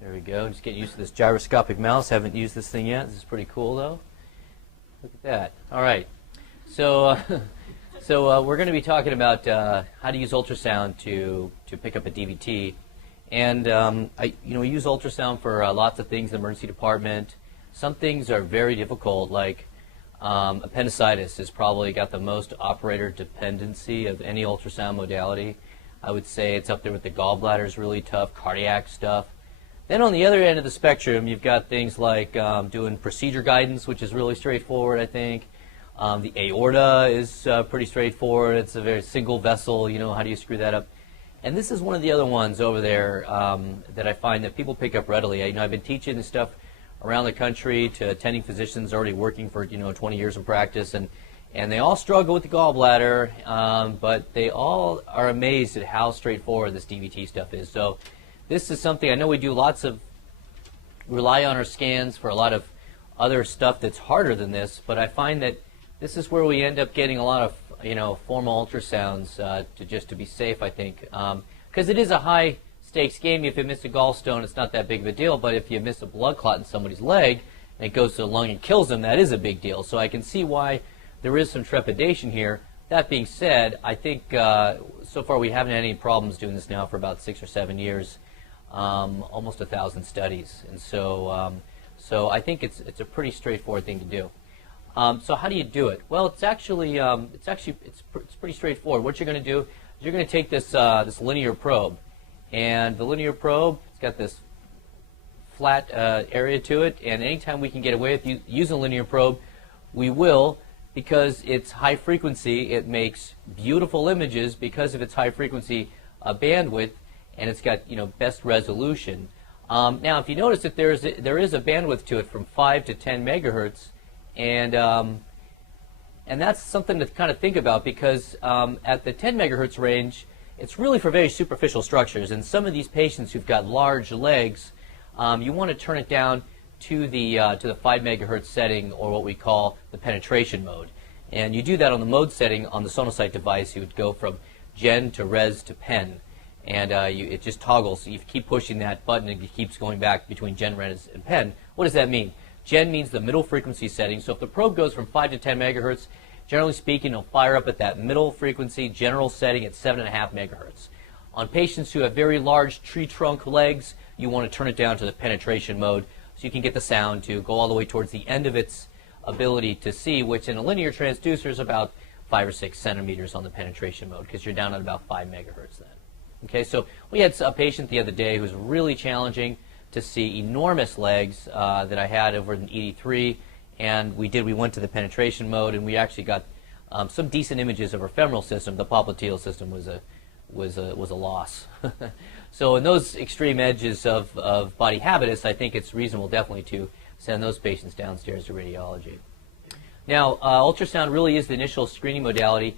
There we go. Just getting used to this gyroscopic mouse. Haven't used this thing yet. This is pretty cool, though. Look at that. All right. So, we're going to be talking about how to use ultrasound to pick up a DVT. And we use ultrasound for lots of things in the emergency department. Some things are very difficult, like appendicitis has probably got the most operator dependency of any ultrasound modality. I would say it's up there with the gallbladder is really tough, cardiac stuff. Then on the other end of the spectrum, you've got things like doing procedure guidance, which is really straightforward, I think. The aorta is pretty straightforward. It's a very single vessel, how do you screw that up? And this is one of the other ones over there that I find that people pick up readily. I've been teaching this stuff around the country to attending physicians already working for 20 years of practice, and they all struggle with the gallbladder, but they all are amazed at how straightforward this DVT stuff is. So this is something I know we do rely on our scans for a lot of other stuff that's harder than this, but I find that this is where we end up getting a lot of formal ultrasounds to be safe, I think, because it is a high stakes game. If you miss a gallstone, it's not that big of a deal, but if you miss a blood clot in somebody's leg and it goes to the lung and kills them, that is a big deal. So I can see why there is some trepidation here. That being said, I think so far we haven't had any problems doing this now for about 6 or 7 years, almost 1,000 studies, and so I think it's a pretty straightforward thing to do. So how do you do it? Well, it's pretty straightforward. What you're going to do is you're going to take this linear probe, and the linear probe, it's got this flat area to it, and anytime we can get away with using a linear probe, we will, because it's high frequency. It makes beautiful images because of its high frequency bandwidth, and it's got best resolution. Now, if you notice that there is a bandwidth to it from 5 to 10 megahertz, and that's something to kind of think about, because at the 10 megahertz range, it's really for very superficial structures. And some of these patients who've got large legs, you want to turn it down to the 5 megahertz setting, or what we call the penetration mode. And you do that on the mode setting on the Sonocyte device. You would go from gen to res to pen, and it just toggles. So you keep pushing that button, and it keeps going back between gen, res, and pen. What does that mean? Gen means the middle frequency setting. So if the probe goes from 5 to 10 megahertz, generally speaking, it'll fire up at that middle frequency general setting at 7.5 megahertz. On patients who have very large tree trunk legs, you want to turn it down to the penetration mode so you can get the sound to go all the way towards the end of its ability to see, which in a linear transducer is about 5 or 6 centimeters on the penetration mode, because you're down at about 5 megahertz then. Okay, so we had a patient the other day who was really challenging to see, enormous legs that I had over an ED3, and we went to the penetration mode, and we actually got some decent images of her femoral system. The popliteal system was a loss. So in those extreme edges of body habitus, I think it's reasonable definitely to send those patients downstairs to radiology. Now, ultrasound really is the initial screening modality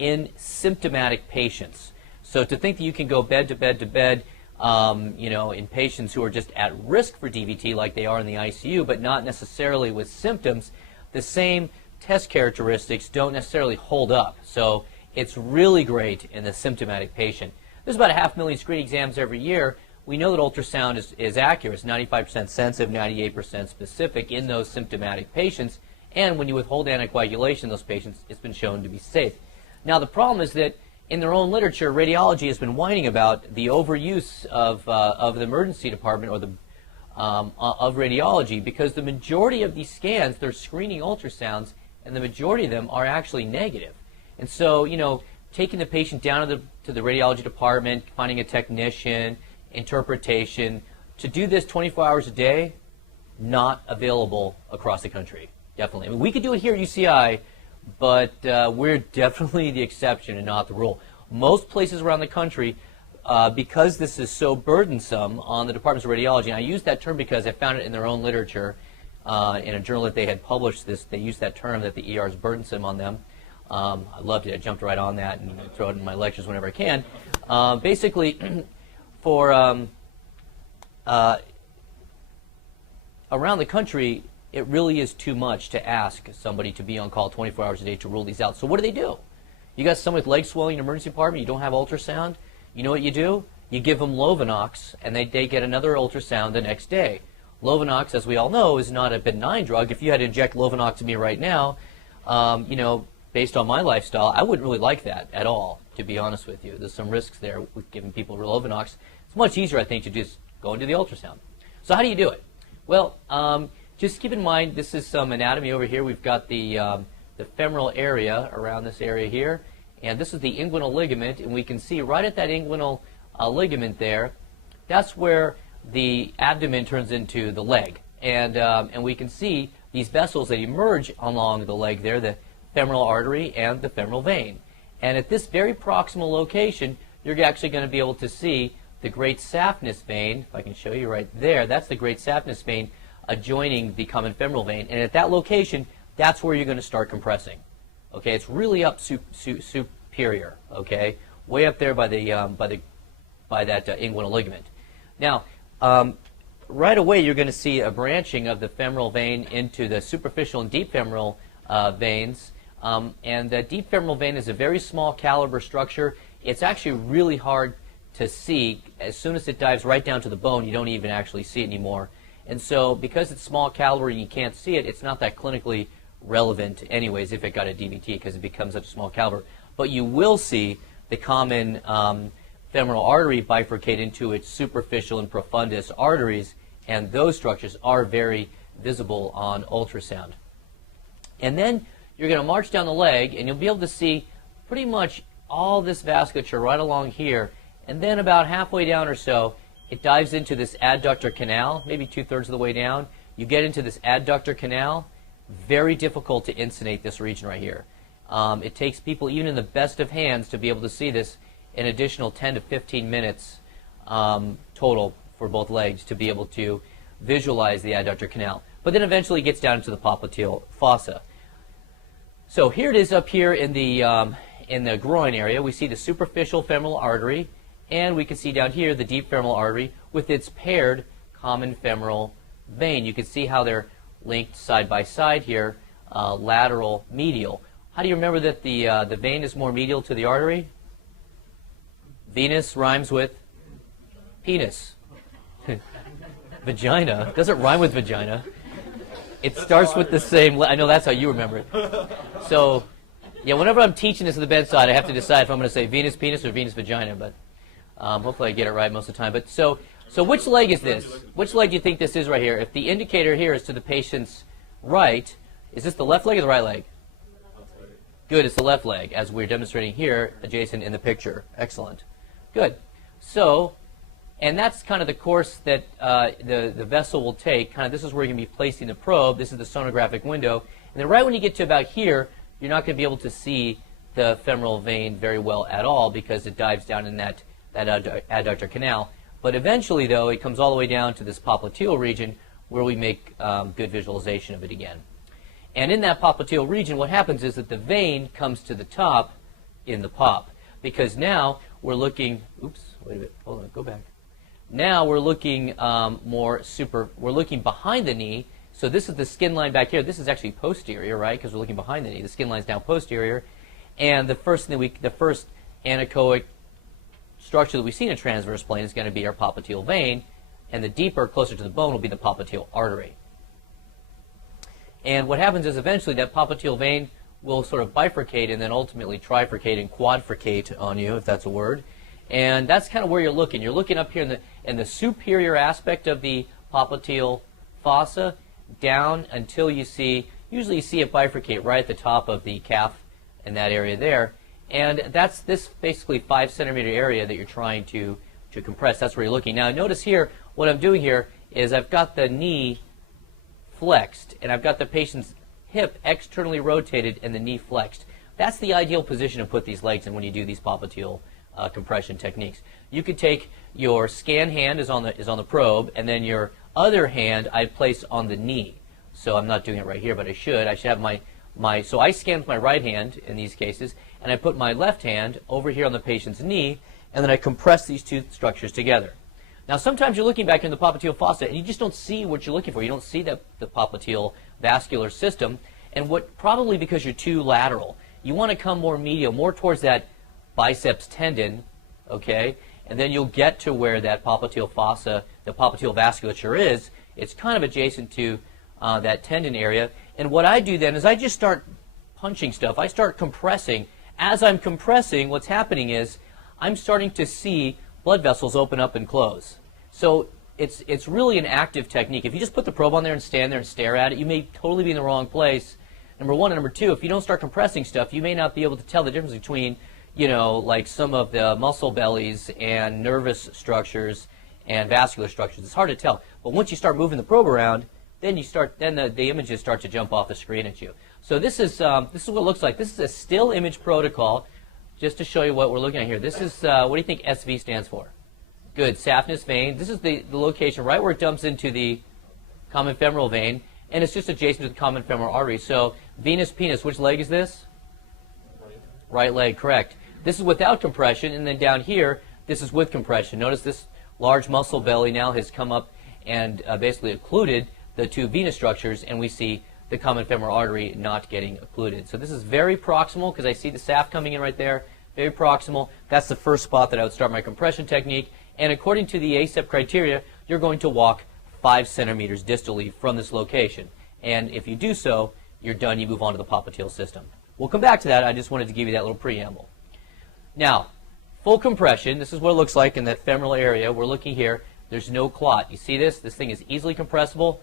in symptomatic patients. So to think that you can go bed to bed to bed, in patients who are just at risk for DVT, like they are in the ICU, but not necessarily with symptoms, the same test characteristics don't necessarily hold up. So it's really great in the symptomatic patient. There's about 500,000 screening exams every year. We know that ultrasound is accurate. It's 95% sensitive, 98% specific in those symptomatic patients. And when you withhold anticoagulation in those patients, it's been shown to be safe. Now, the problem is that in their own literature, radiology has been whining about the overuse of the emergency department, or of radiology, because the majority of these scans, they're screening ultrasounds, and the majority of them are actually negative. And so, taking the patient down to the radiology department, finding a technician, interpretation, to do this 24 hours a day, not available across the country, definitely. I mean, we could do it here at UCI, but we're definitely the exception and not the rule. Most places around the country, because this is so burdensome on the departments of radiology, and I use that term because I found it in their own literature, in a journal that they had published this, they used that term that the ER is burdensome on them. I loved it. I jumped right on that and throw it in my lectures whenever I can. Basically, for around the country, it really is too much to ask somebody to be on call 24 hours a day to rule these out. So what do? You got someone with leg swelling in the emergency department, you don't have ultrasound, you know what you do? you give them Lovenox, and they get another ultrasound the next day. Lovenox, as we all know, is not a benign drug. If you had to inject Lovenox to me right now, you know, based on my lifestyle, I wouldn't really like that at all, to be honest with you. There's some risks there with giving people Lovenox. It's much easier, I think, to just go and do the ultrasound. So how do you do it? Well, just keep in mind, this is some anatomy over here. We've got the femoral area around this area here, and this is the inguinal ligament, and we can see right at that inguinal ligament there, that's where the abdomen turns into the leg. And we can see these vessels that emerge along the leg there, the femoral artery and the femoral vein. And at this very proximal location, you're actually going to be able to see the great saphenous vein. If I can show you right there, that's the great saphenous vein adjoining the common femoral vein. And at that location, that's where you're going to start compressing. Okay, it's really up superior. Okay, way up there by that inguinal ligament. Now, right away, you're going to see a branching of the femoral vein into the superficial and deep femoral veins. And the deep femoral vein is a very small caliber structure. It's actually really hard to see. As soon as it dives right down to the bone, you don't even actually see it anymore. And so because it's small caliber and you can't see it, it's not that clinically relevant anyways if it got a DVT, because it becomes such a small caliber. But you will see the common femoral artery bifurcate into its superficial and profundus arteries, and those structures are very visible on ultrasound. And then you're going to march down the leg, and you'll be able to see pretty much all this vasculature right along here. And then about halfway down or so, it dives into this adductor canal, maybe 2/3 of the way down. You get into this adductor canal. Very difficult to insonate this region right here. It takes people, even in the best of hands, to be able to see this an additional 10 to 15 minutes total for both legs to be able to visualize the adductor canal. But then eventually it gets down into the popliteal fossa. So here it is up here in the groin area. We see the superficial femoral artery, and we can see down here the deep femoral artery with its paired common femoral vein. You can see how they're linked side by side here, lateral, medial. How do you remember that the vein is more medial to the artery? Venus rhymes with penis. Vagina doesn't rhyme with vagina. It starts with the same. I know that's how you remember it. So, yeah, whenever I'm teaching this at the bedside, I have to decide if I'm going to say Venus penis or Venus vagina. But hopefully, I get it right most of the time. But so which leg is this? Which leg do you think this is right here? If the indicator here is to the patient's right, is this the left leg or the right leg? Good, it's the left leg, as we're demonstrating here, adjacent in the picture. Excellent. Good. So, and that's kind of the course that the vessel will take. Kind of, this is where you're going to be placing the probe. This is the sonographic window. And then right when you get to about here, you're not going to be able to see the femoral vein very well at all because it dives down in that adductor canal. But eventually, though, it comes all the way down to this popliteal region where we make good visualization of it again. And in that popliteal region, what happens is that the vein comes to the top in the pop, because now we're looking, oops, wait a minute, hold on, go back. Now we're looking we're looking behind the knee. So this is the skin line back here. This is actually posterior, right? Because we're looking behind the knee. The skin line's down posterior. And the first anechoic structure that we see in a transverse plane is going to be our popliteal vein, and the deeper, closer to the bone, will be the popliteal artery. And what happens is eventually that popliteal vein will sort of bifurcate and then ultimately trifurcate and quadrifurcate on you, if that's a word. And that's kind of where you're looking. You're looking up here in the superior aspect of the popliteal fossa down until you see, usually you see it bifurcate right at the top of the calf in that area there. And that's this basically 5 centimeter area that you're trying to compress. That's where you're looking. Now notice here, what I'm doing here is I've got the knee flexed, and I've got the patient's hip externally rotated and the knee flexed. That's the ideal position to put these legs in when you do these popliteal compression techniques. You could take your scan hand is on the probe, and then your other hand I place on the knee. So I'm not doing it right here, but I should. I should have so I scan with my right hand in these cases, and I put my left hand over here on the patient's knee, and then I compress these two structures together. Now sometimes you're looking back in the popliteal fossa and you just don't see what you're looking for. You don't see the popliteal vascular system, and probably because you're too lateral. You want to come more medial, more towards that biceps tendon, okay? and then you'll get to where that popliteal fossa, the popliteal vasculature is. It's kind of adjacent to that tendon area. And what I do then is I just start punching stuff. I start compressing. As I'm compressing, what's happening is I'm starting to see blood vessels open up and close. So it's really an active technique. If you just put the probe on there and stand there and stare at it, you may totally be in the wrong place. Number one. And number two, if you don't start compressing stuff, you may not be able to tell the difference between, you know, like some of the muscle bellies and nervous structures and vascular structures. It's hard to tell. But once you start moving the probe around, then the images start to jump off the screen at you. So this is what it looks like. This is a still image protocol, just to show you what we're looking at here. This is, what do you think SV stands for? Good, saphenous vein. This is the location right where it dumps into the common femoral vein, and it's just adjacent to the common femoral artery. So venous penis, which leg is this? Right leg, correct. This is without compression, and then down here, this is with compression. Notice this large muscle belly now has come up and basically occluded the two venous structures, and we see the common femoral artery not getting occluded. So this is very proximal, because I see the SAF coming in right there, very proximal. That's the first spot that I would start my compression technique, and according to the ACEP criteria, you're going to walk 5 centimeters distally from this location. And if you do so, you're done, you move on to the popliteal system. We'll come back to that. I just wanted to give you that little preamble. Now, full compression, this is what it looks like in that femoral area. We're looking here. There's no clot. You see this? This thing is easily compressible.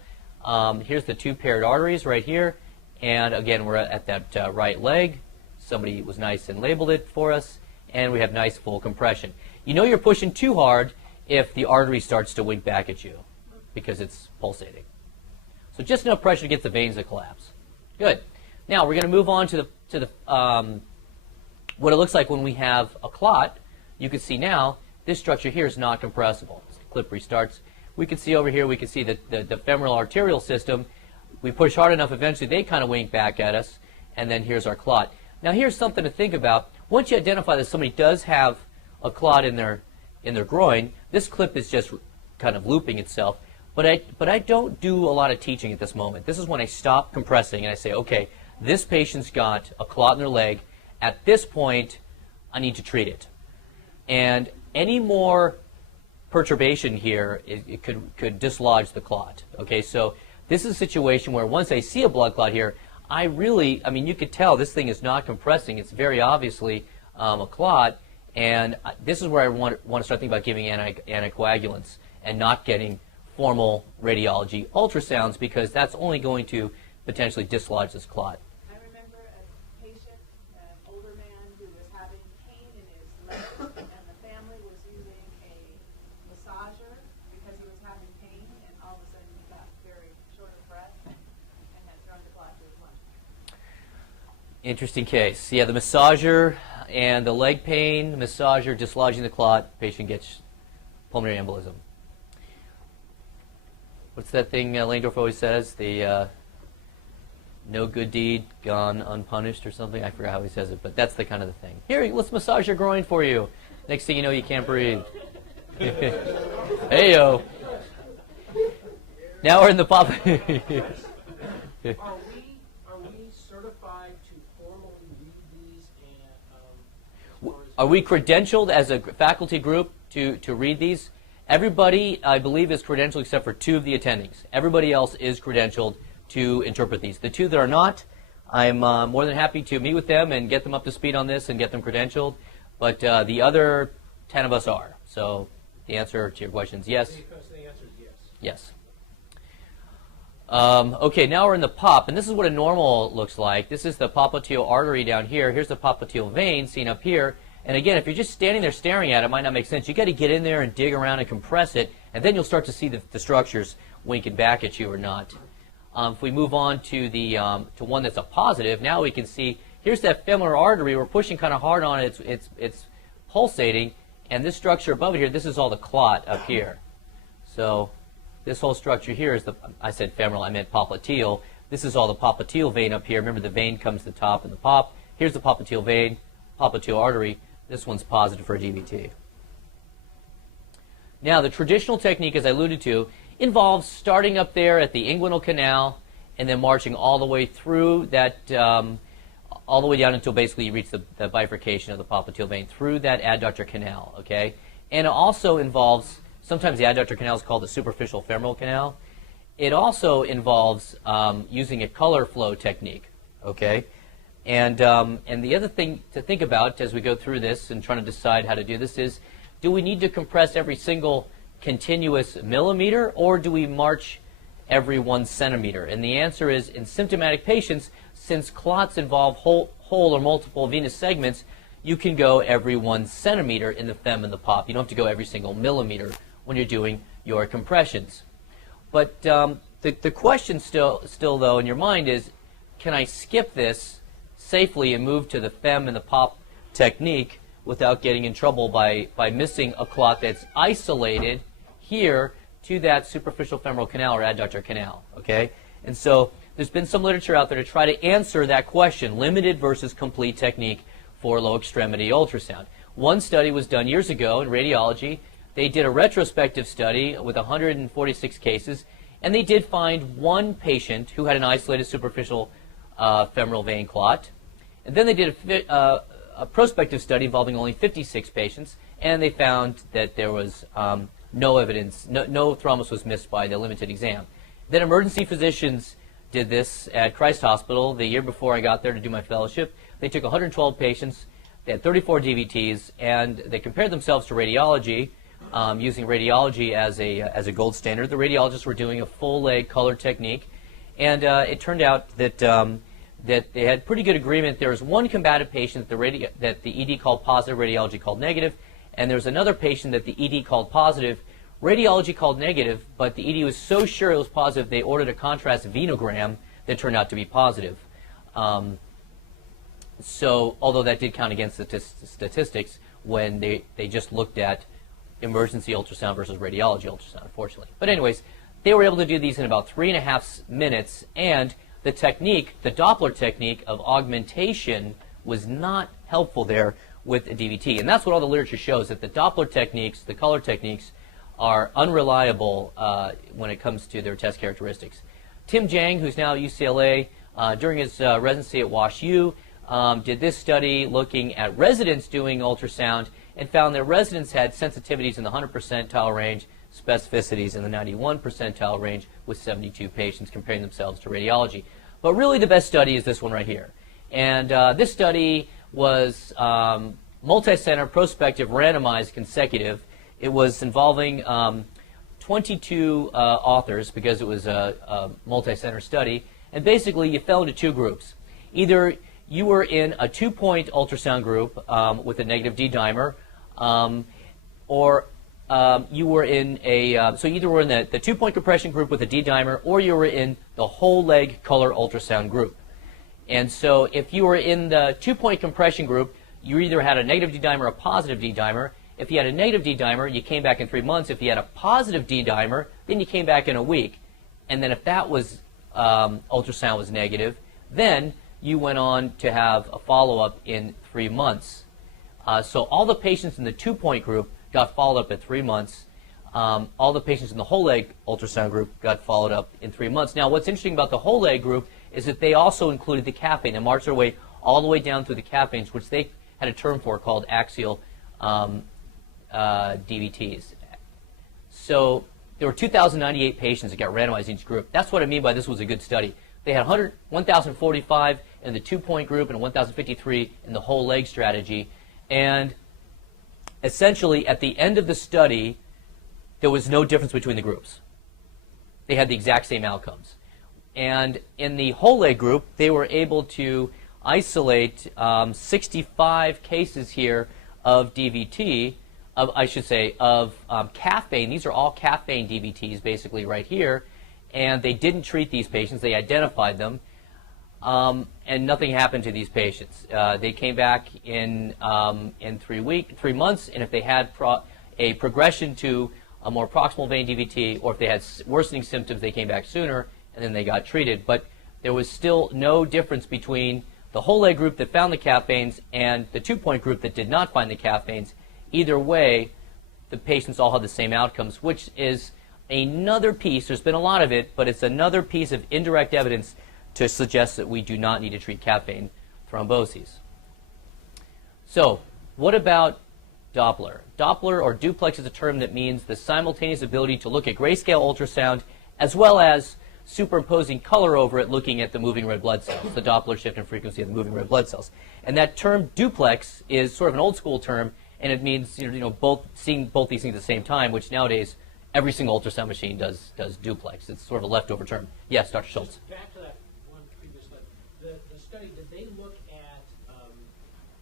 Here's the two paired arteries right here. And again, we're at that right leg. Somebody was nice and labeled it for us. And we have nice full compression. You know you're pushing too hard if the artery starts to wink back at you because it's pulsating. So just enough pressure to get the veins to collapse. Good. Now we're going to move on to the what it looks like when we have a clot. You can see now this structure here is not compressible. This clip restarts. We can see over here, we can see the femoral arterial system. We push hard enough, eventually they kind of wink back at us, and then here's our clot. Now here's something to think about. Once you identify that somebody does have a clot in their groin, this clip is just kind of looping itself. But I don't do a lot of teaching at this moment. This is when I stop compressing and I say, okay, this patient's got a clot in their leg. At this point, I need to treat it. And any more perturbation here, it could dislodge the clot. Okay, so this is a situation where once I see a blood clot here, I mean, you could tell this thing is not compressing. It's very obviously a clot, and this is where I want to start thinking about giving anticoagulants and not getting formal radiology ultrasounds, because that's only going to potentially dislodge this clot. I remember a patient, an older man who was having pain in his leg, and the family was using a massager because he was having pain, and all of a sudden he got very short of breath and had thrown the clot to his lungs. Interesting case. Yeah, the massager and the leg pain, massager dislodging the clot, patient gets pulmonary embolism. What's that thing Langdorf always says? The no good deed gone unpunished or something. I forgot how he says it, but that's the kind of the thing. Here, let's massage your groin for you. Next thing you know, you can't breathe. Hey-yo. Now we're in the pop. Are we certified to formally read these? And Are we credentialed as a faculty group to read these? Everybody, I believe, is credentialed except for 2 of the attendings. Everybody else is credentialed to interpret these. The 2 that are not, I'm more than happy to meet with them and get them up to speed on this and get them credentialed. But the other 10 of us are. So the answer to your question is yes. the answer is yes. Yes. Okay, now we're in the pop, and this is what a normal looks like. This is the popliteal artery down here. Here's the popliteal vein seen up here. And again, if you're just standing there staring at it, it might not make sense. You've got to get in there and dig around and compress it, and then you'll start to see the structures winking back at you or not. If we move on to the to one that's a positive, now we can see here's that femoral artery. We're pushing kind of hard on it. It's pulsating, and this structure above it here, this is all the clot up here. So this whole structure here is I said femoral, I meant popliteal. This is all the popliteal vein up here. Remember, the vein comes to the top in the pop. Here's the popliteal vein, popliteal artery. This one's positive for a DVT. Now, the traditional technique, as I alluded to, involves starting up there at the inguinal canal and then marching all the way through that, all the way down until basically you reach the bifurcation of the popliteal vein through that adductor canal, okay? And it also involves, sometimes the adductor canal is called the superficial femoral canal. It also involves using a color flow technique, okay? And the other thing to think about as we go through this and trying to decide how to do this is, do we need to compress every single continuous millimeter, or do we march every 1 centimeter? And the answer is, in symptomatic patients, since clots involve whole or multiple venous segments, you can go every 1 centimeter in the fem and the pop. You don't have to go every single millimeter when you're doing your compressions. But the question still though in your mind is, can I skip this safely and move to the fem and the pop technique without getting in trouble by missing a clot that's isolated here to that superficial femoral canal or adductor canal, okay? And so there's been some literature out there to try to answer that question, limited versus complete technique for low extremity ultrasound. One study was done years ago in radiology. They did a retrospective study with 146 cases, and they did find one patient who had an isolated superficial femoral vein clot. And then they did a prospective study involving only 56 patients, and they found that there was no evidence, no thrombus was missed by the limited exam. Then emergency physicians did this at Christ Hospital the year before I got there to do my fellowship. They took 112 patients, they had 34 DVTs, and they compared themselves to radiology, using radiology as a gold standard. The radiologists were doing a full leg color technique, and it turned out that that they had pretty good agreement. There was one combative patient that the ED called positive, radiology called negative, and there was another patient that the ED called positive, radiology called negative, but the ED was so sure it was positive they ordered a contrast venogram that turned out to be positive. So, although that did count against the statistics when they just looked at emergency ultrasound versus radiology ultrasound, unfortunately. But anyways, they were able to do these in about 3.5 minutes, and the technique, the Doppler technique of augmentation, was not helpful there with a DVT. And that's what all the literature shows, that the Doppler techniques, the color techniques, are unreliable when it comes to their test characteristics. Tim Jang, who's now at UCLA, during his residency at WashU, did this study looking at residents doing ultrasound and found that residents had sensitivities in the 100 percentile range, specificities in the 91 percentile range, with 72 patients comparing themselves to radiology. But really the best study is this one right here. And this study was multi-center, prospective, randomized, consecutive. It was involving 22 authors because it was a multi-center study. And basically you fell into two groups. Either you were in a 2-point ultrasound group with a negative D-dimer, or you were in a, so either were in the 2-point compression group with a D-dimer, or you were in the whole leg color ultrasound group. And so if you were in the 2-point compression group, you either had a negative D-dimer or a positive D-dimer. If you had a negative D-dimer, you came back in 3 months. If you had a positive D-dimer, then you came back in a week. And then if that was, ultrasound was negative, then you went on to have a follow-up in 3 months. So all the patients in the 2-point group got followed up at 3 months. All the patients in the whole leg ultrasound group got followed up in 3 months. Now, what's interesting about the whole leg group is that they also included the calf vein and marched their way all the way down through the calf veins, which they had a term for called axial DVTs. So there were 2,098 patients that got randomized in each group. That's what I mean by this was a good study. They had 1,045 in the 2-point group and 1,053 in the whole leg strategy. And essentially, at the end of the study, there was no difference between the groups. They had the exact same outcomes. And in the whole leg group, they were able to isolate 65 cases here of DVT, of calf vein. These are all calf vein DVTs basically right here. And they didn't treat these patients. They identified them. And nothing happened to these patients. They came back in 3 months, and if they had a progression to a more proximal vein DVT, or if they had worsening symptoms, they came back sooner, and then they got treated. But there was still no difference between the whole leg group that found the calf veins and the 2-point group that did not find the calf veins. Either way, the patients all had the same outcomes, which is another piece. There's been a lot of it, but it's another piece of indirect evidence to suggest that we do not need to treat calf vein thromboses. So, what about Doppler? Doppler or duplex is a term that means the simultaneous ability to look at grayscale ultrasound as well as superimposing color over it, looking at the moving red blood cells, the Doppler shift in frequency of the moving red blood cells. And that term duplex is sort of an old school term, and it means seeing both these things at the same time, which nowadays every single ultrasound machine does duplex. It's sort of a leftover term. Yes, Dr. Schultz. Just back to that one previous slide. The study, did they look at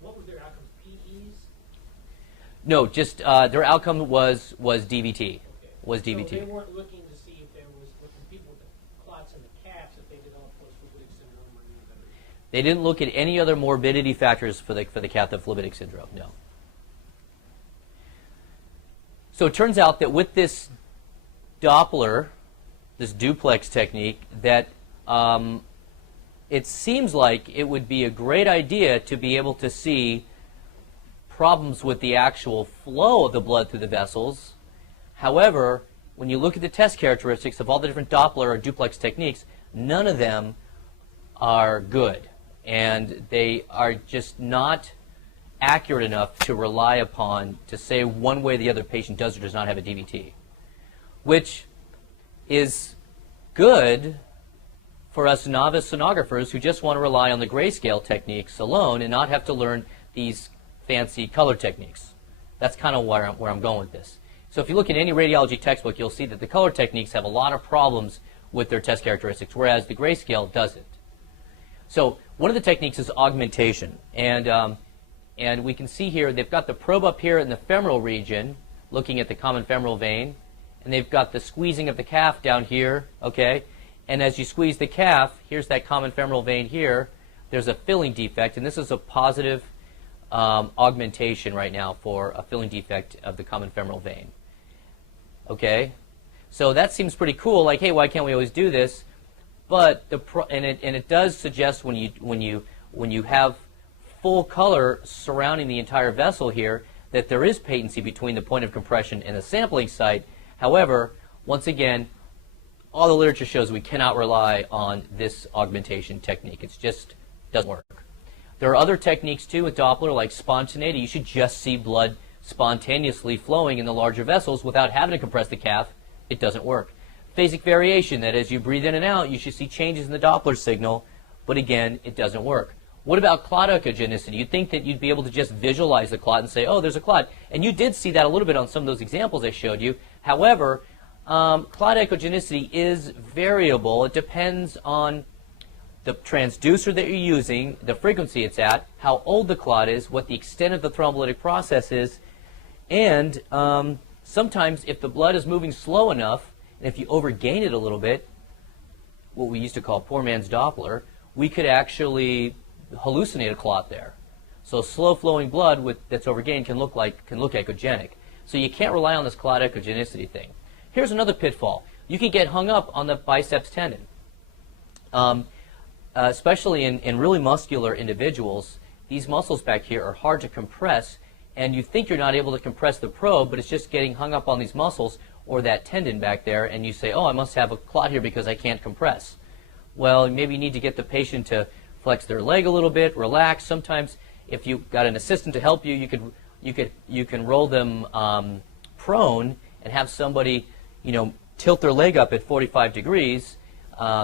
what was their outcomes? PEs? No, just their outcome was DVT. Okay. Was DVT. So they weren't looking to see if there was, with the people with the clots in the calves, if they developed post-fluvitic syndrome or any other. They didn't look at any other morbidity factors for the cathephylitic syndrome. No. So it turns out that with this Doppler, this duplex technique, that it seems like it would be a great idea to be able to see problems with the actual flow of the blood through the vessels. However, when you look at the test characteristics of all the different Doppler or duplex techniques, none of them are good. And they are just not accurate enough to rely upon to say one way or the other patient does or does not have a DVT, which is good for us novice sonographers who just want to rely on the grayscale techniques alone and not have to learn these fancy color techniques. That's kind of where I'm going with this. So if you look at any radiology textbook, you'll see that the color techniques have a lot of problems with their test characteristics, whereas the grayscale doesn't. So one of the techniques is augmentation, and we can see here they've got the probe up here in the femoral region, looking at the common femoral vein, and they've got the squeezing of the calf down here, okay? And as you squeeze the calf, here's that common femoral vein here. There's a filling defect, and this is a positive augmentation right now for a filling defect of the common femoral vein. Okay, so that seems pretty cool. Like, hey, why can't we always do this? But it does suggest when you have full color surrounding the entire vessel here that there is patency between the point of compression and the sampling site. However, once again, all the literature shows we cannot rely on this augmentation technique. It just doesn't work. There are other techniques too with Doppler, like spontaneity. You should just see blood spontaneously flowing in the larger vessels without having to compress the calf. It doesn't work. Phasic variation, that as you breathe in and out, you should see changes in the Doppler signal, but again, it doesn't work. What about clot echogenicity? You'd think that you'd be able to just visualize the clot and say, oh, there's a clot. And you did see that a little bit on some of those examples I showed you. However, clot echogenicity is variable. It depends on the transducer that you're using, the frequency it's at, how old the clot is, what the extent of the thrombolytic process is, and sometimes if the blood is moving slow enough, and if you overgain it a little bit, what we used to call poor man's Doppler, we could actually hallucinate a clot there. So slow-flowing blood that's overgained can look echogenic. So you can't rely on this clot echogenicity thing. Here's another pitfall. You can get hung up on the biceps tendon. Especially in really muscular individuals, these muscles back here are hard to compress, and you think you're not able to compress the probe, but it's just getting hung up on these muscles or that tendon back there, and you say, oh, I must have a clot here because I can't compress. Well, maybe you need to get the patient to flex their leg a little bit, relax. Sometimes if you've got an assistant to help you, you can roll them prone and have somebody, tilt their leg up at 45 degrees,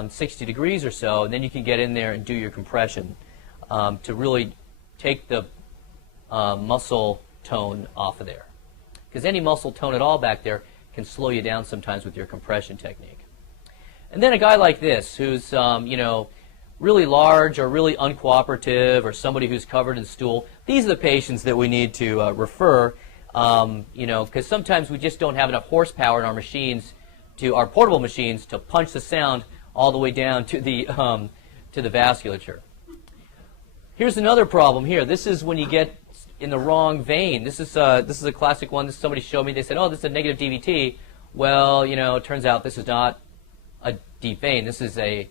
60 degrees or so, and then you can get in there and do your compression to really take the muscle tone off of there. Because any muscle tone at all back there can slow you down sometimes with your compression technique. And then a guy like this who's, really large or really uncooperative or somebody who's covered in stool, these are the patients that we need to refer, because sometimes we just don't have enough horsepower in our machines, our portable machines, to punch the sound all the way down to the vasculature. Here's another problem here. This is when you get in the wrong vein. This is a classic one. This somebody showed me. They said, oh, this is a negative DVT. Well, it turns out this is not a deep vein. This is a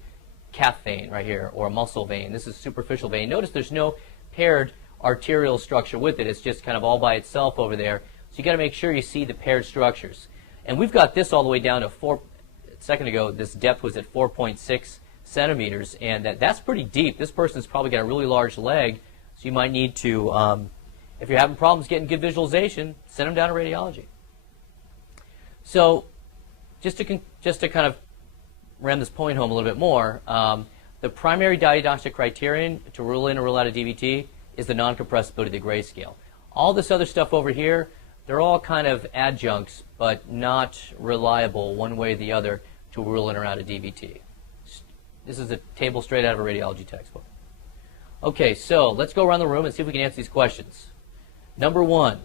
calf vein right here, or a muscle vein. This is superficial vein. Notice there's no paired arterial structure with it. It's just kind of all by itself over there. So you got to make sure you see the paired structures. And we've got this all the way down to a second ago, this depth was at 4.6 centimeters, and that's pretty deep. This person's probably got a really large leg, so you might need to If you're having problems getting good visualization, send them down to radiology. So just to kind of ram this point home a little bit more, the primary diagnostic criterion to rule in or rule out a DVT is the non-compressibility of the grayscale. All this other stuff over here, they're all kind of adjuncts, but not reliable one way or the other to rule in or out a DVT. This is a table straight out of a radiology textbook. Okay, so let's go around the room and see if we can answer these questions. Number one,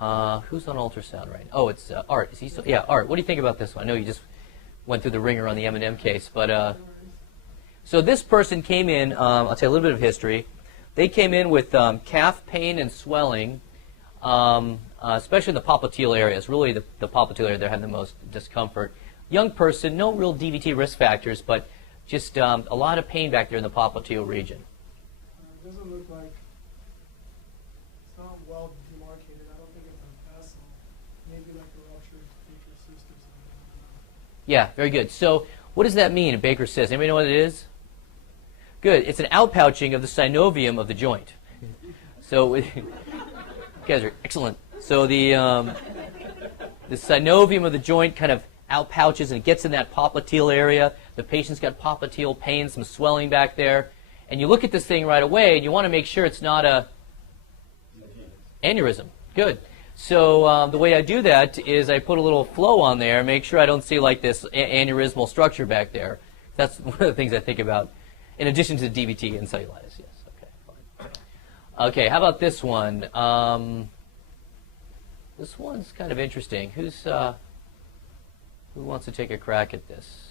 who's on ultrasound right now? Oh, it's Art. Is he still? Yeah, Art. What do you think about this one? I know you just went through the ringer on the M&M case, but so this person came in. I'll tell you a little bit of history. They came in with calf pain and swelling, especially in the popliteal areas. Really, the popliteal area they're having the most discomfort. Young person, no real DVT risk factors, but just a lot of pain back there in the popliteal region. It doesn't look like it's not well demarcated. I don't think it's a vessel. Maybe like a ruptured Baker cyst or something. Yeah, very good. So what does that mean, a Baker cyst? Anybody know what it is? Good. It's an outpouching of the synovium of the joint. So you guys are excellent. So the synovium of the joint kind of outpouches and gets in that popliteal area. The patient's got popliteal pain, some swelling back there. And you look at this thing right away, and you want to make sure it's not a aneurysm. Good. So the way I do that is I put a little flow on there, make sure I don't see like this aneurysmal structure back there. That's one of the things I think about, in addition to DVT and cellulitis. Yes. Okay. Fine. Okay. How about this one? This one's kind of interesting. Who wants to take a crack at this?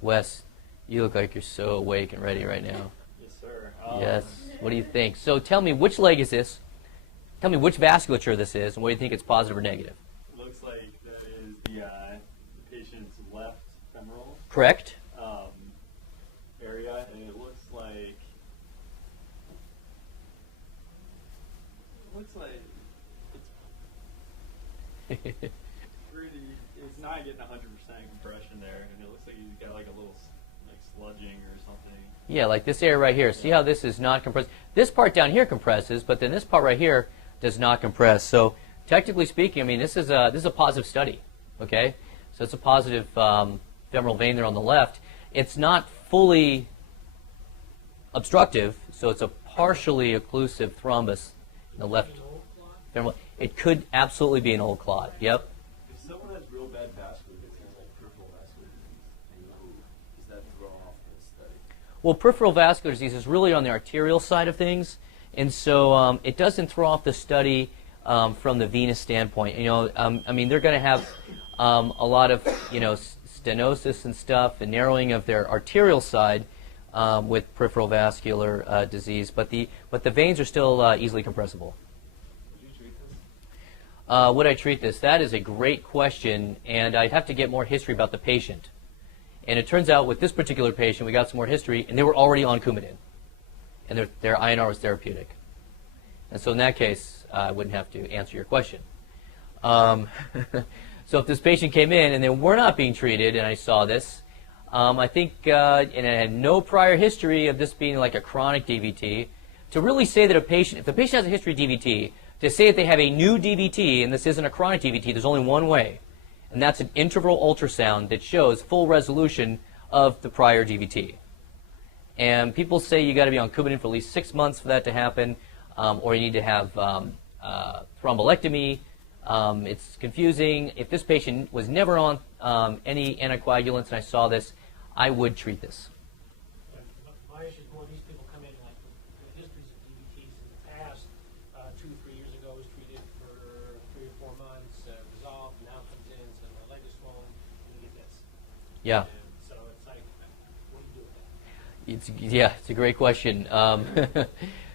Wes, you look like you're so awake and ready right now. Yes, sir. Yes. What do you think? So tell me, which leg is this? Tell me which vasculature this is, and what do you think it's positive or negative? Looks like that is the patient's left femoral Correct. area, and it looks like it's pretty. It's not getting 100% compression there, and it looks like he's got like a little like sludging or something. Yeah, like this area right here. See how this is not compressed? This part down here compresses, but then this part right here does not compress. So technically speaking, I mean, this is a positive study. Okay, so it's a positive femoral vein there on the left. It's not fully obstructive, so it's a partially occlusive thrombus in the left femoral. It could absolutely be an old clot. Yep. If someone has real bad vascular disease, like peripheral vascular disease, does that throw off the study? Well, peripheral vascular disease is really on the arterial side of things, and so it doesn't throw off the study from the venous standpoint. You know, I mean, they're going to have a lot of, you know, stenosis and stuff, and narrowing of their arterial side with peripheral vascular disease, but the veins are still easily compressible. Would I treat this? That is a great question, and I'd have to get more history about the patient. And it turns out with this particular patient, we got some more history, and they were already on Coumadin, and their INR was therapeutic. And so in that case, I wouldn't have to answer your question. So if this patient came in and they were not being treated, and I saw this, I think, and I had no prior history of this being like a chronic DVT, to really say that if the patient has a history of DVT, to say that they have a new DVT and this isn't a chronic DVT, there's only one way, and that's an interval ultrasound that shows full resolution of the prior DVT. And people say you got to be on Coumadin for at least 6 months for that to happen, or you need to have thrombolectomy. It's confusing. If this patient was never on any anticoagulants and I saw this, I would treat this. My issue is more these people come in like with histories of DVTs in the past. 2 or 3 years ago was treated for 3 or 4 months, resolved, now comes in, so my leg is swollen, and you get this. Yeah. And so it's like, what do you do with that? It's a great question.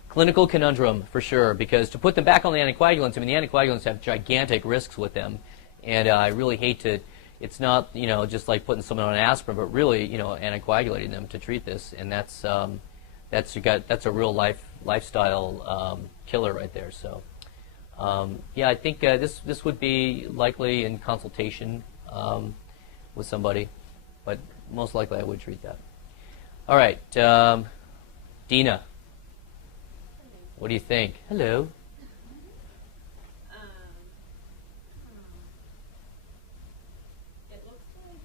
Clinical conundrum for sure, because to put them back on the anticoagulants, I mean, the anticoagulants have gigantic risks with them, and I really hate to. It's not, you know, just like putting someone on aspirin, but really, you know, anticoagulating them to treat this, and that's a real lifestyle killer right there. So, yeah, I think this would be likely in consultation with somebody, but most likely I would treat that. All right, Dina. What do you think? Hello. It looks like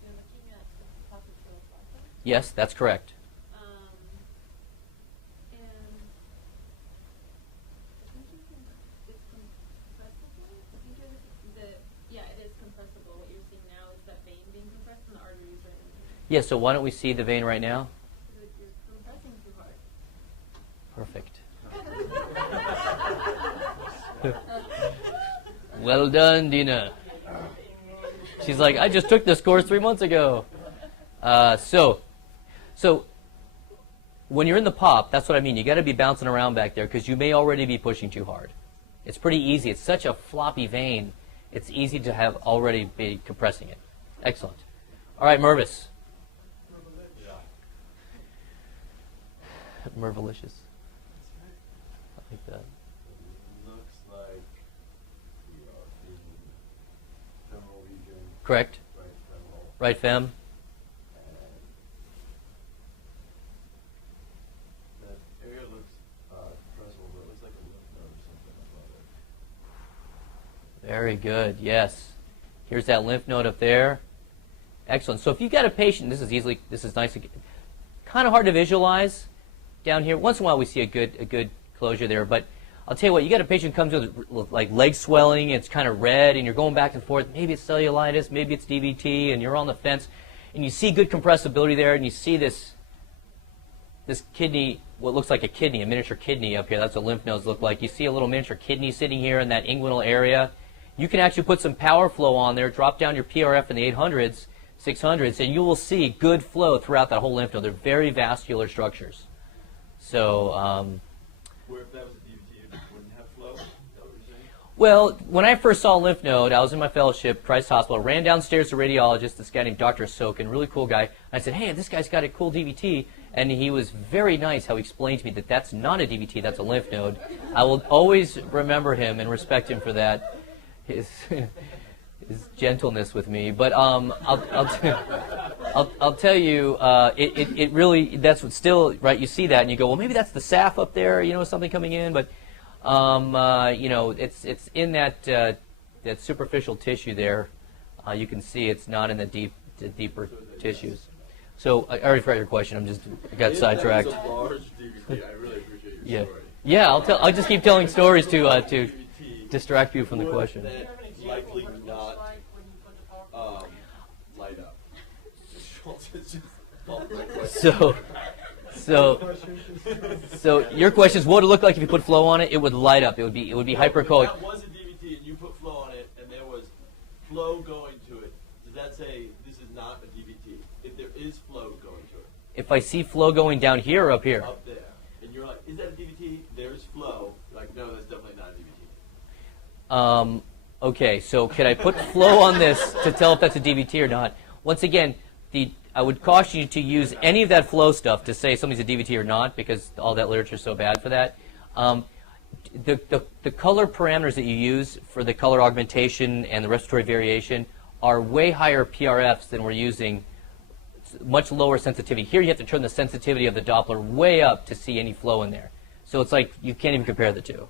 you're looking at the pocket field button. Yes, that's correct. And I think it's compressible. I think yeah, it is compressible. What you're seeing now is that vein being compressed and the arteries right in there. Yeah, so why don't we see the vein right now? You're compressing too hard. Perfect. Well done, Dina. She's like, I just took this course 3 months ago. So when you're in the pop, that's what I mean. You got to be bouncing around back there because you may already be pushing too hard. It's pretty easy. It's such a floppy vein. It's easy to have already be compressing it. Excellent. All right, Mervis. Mervilicious. I like that. Looks like we are in femoral region. Correct. Right femoral. Right fem. And that area looks compressible, but it looks like a lymph node or something above it. Very good. Yes. Here's that lymph node up there. Excellent. So if you've got a patient, this is nice. Kind of hard to visualize down here. Once in a while we see a good closure there, but I'll tell you what, you got a patient who comes with like leg swelling, it's kind of red, and you're going back and forth. Maybe it's cellulitis, maybe it's DVT, and you're on the fence, and you see good compressibility there, and you see this kidney, what looks like a kidney, a miniature kidney up here. That's what lymph nodes look like. You see a little miniature kidney sitting here in that inguinal area. You can actually put some power flow on there, drop down your PRF in the 800s, 600s, and you will see good flow throughout that whole lymph node. They're very vascular structures. So, Where if that was a DVT, it wouldn't have flow? Is that what you're saying? well, when I first saw a lymph node, I was in my fellowship, Christ Hospital, ran downstairs to radiologist, this guy named Dr. Sokin, really cool guy. I said, hey, this guy's got a cool DVT. And he was very nice how he explained to me that that's not a DVT, that's a lymph node. I will always remember him and respect him for that, his gentleness with me. But I'll tell you, it really, that's what still, right, you see that and you go, well, maybe that's the SAF up there, something coming in. But, it's in that superficial tissue there. You can see it's not in the deeper tissues. So I already forgot your question. I got sidetracked. It's a large DVT. I really appreciate your Yeah, story. yeah. I'll just keep telling stories to DVT distract you from the would question. that likely not light up. It's just so your question is, what would it look like if you put flow on it? It would light up. It would be hypercoic. If that was a DVT and you put flow on it and there was flow going to it, does that say this is not a DVT? If there is flow going to it. If I see flow going down here or up here? Up there. And you're like, is that a DVT? There's flow. You're like, no, that's definitely not a DVT. Okay, so can I put flow on this to tell if that's a DVT or not? Once again, I would caution you to use any of that flow stuff to say something's a DVT or not, because all that literature is so bad for that. The color parameters that you use for the color augmentation and the respiratory variation are way higher PRFs than we're using, much lower sensitivity. Here you have to turn the sensitivity of the Doppler way up to see any flow in there. So it's like you can't even compare the two.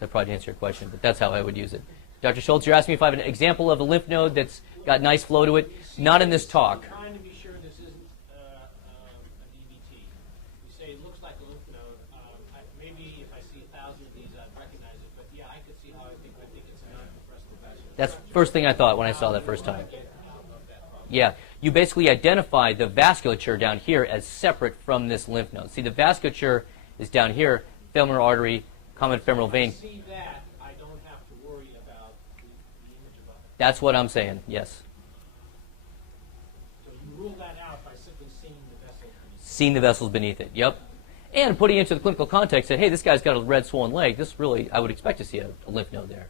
That probably answers your question, but that's how I would use it. Dr. Schultz, you're asking me if I have an example of a lymph node that's got nice flow to it. Not in this talk. I'm trying to be sure this isn't a DVT. You say it looks like a lymph node. Maybe if I see 1,000 of these, I'd recognize it. But yeah, I could see how I think it's a non-compressible vascular. That's the first thing I thought when I saw that first time. Yeah, you basically identify the vasculature down here as separate from this lymph node. See, the vasculature is down here, femoral artery, common femoral vein. If I see that, I don't have to worry about the image above it. That's what I'm saying, yes. So you rule that out by simply seeing the vessel. Seeing the vessels beneath it, yep. And putting it into the clinical context, that, hey, this guy's got a red swollen leg. This really, I would expect to see a lymph node there.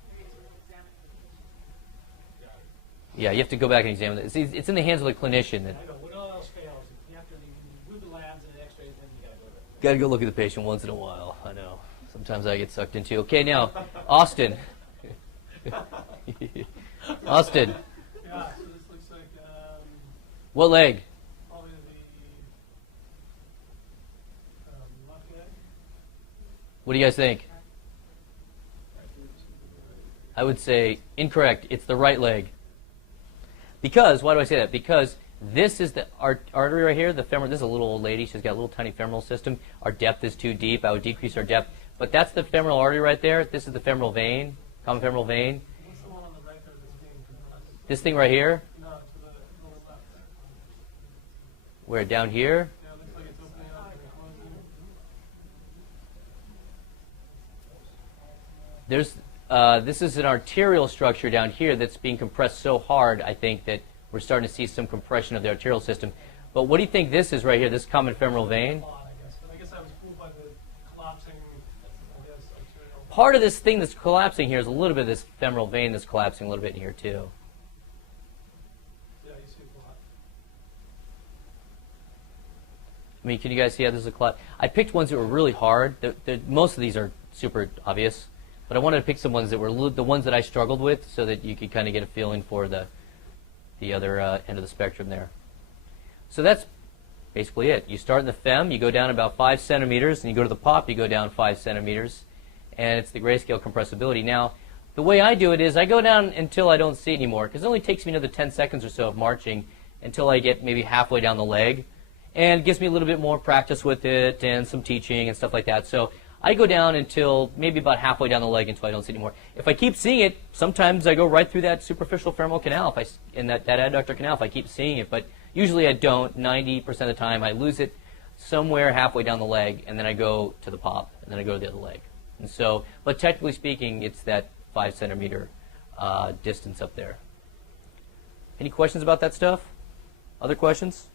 Yeah, you have to go back and examine it. It's in the hands of the clinician. That I know, when all else fails, you have to do the labs and the x-rays, then you got to go there. got to go look at the patient once in a while. I know. Sometimes I get sucked into. Okay, now, Austin. Austin, Yeah, so this looks like what leg? probably the left leg. What do you guys think? I would say incorrect. It's the right leg. Because, why do I say that? Because this is the artery right here, the femoral. This is a little old lady. She's got a little tiny femoral system. Our depth is too deep. I would decrease our depth. But that's the femoral artery right there. This is the femoral vein, common femoral vein. What's the one on the right there that's being compressed? This thing right here. No, to the lower left. Where, down here? Yeah, it looks like it's opening up and closing. This is an arterial structure down here that's being compressed so hard, I think, that we're starting to see some compression of the arterial system. But what do you think this is right here, this common femoral vein? I guess I was fooled by the collapsing, arterial. Part of this thing that's collapsing here is a little bit of this femoral vein that's collapsing a little bit in here, too. Yeah, you see it a lot. I mean, can you guys see how this is a collapse? I picked ones that were really hard. Most of these are super obvious. But I wanted to pick some ones that were the ones that I struggled with so that you could kind of get a feeling for the other end of the spectrum there. So that's basically it. You start in the fem, you go down about 5 centimeters, and you go to the pop, you go down 5 centimeters. And it's the grayscale compressibility. Now, the way I do it is I go down until I don't see it anymore, because it only takes me another 10 seconds or so of marching until I get maybe halfway down the leg. And it gives me a little bit more practice with it and some teaching and stuff like that. So I go down until maybe about halfway down the leg until I don't see it anymore. If I keep seeing it, sometimes I go right through that superficial femoral canal, in that adductor canal, if I keep seeing it. But usually I don't. 90% of the time I lose it somewhere halfway down the leg, and then I go to the pop, and then I go to the other leg. And so, but technically speaking, it's that 5 centimeter distance up there. Any questions about that stuff? Other questions?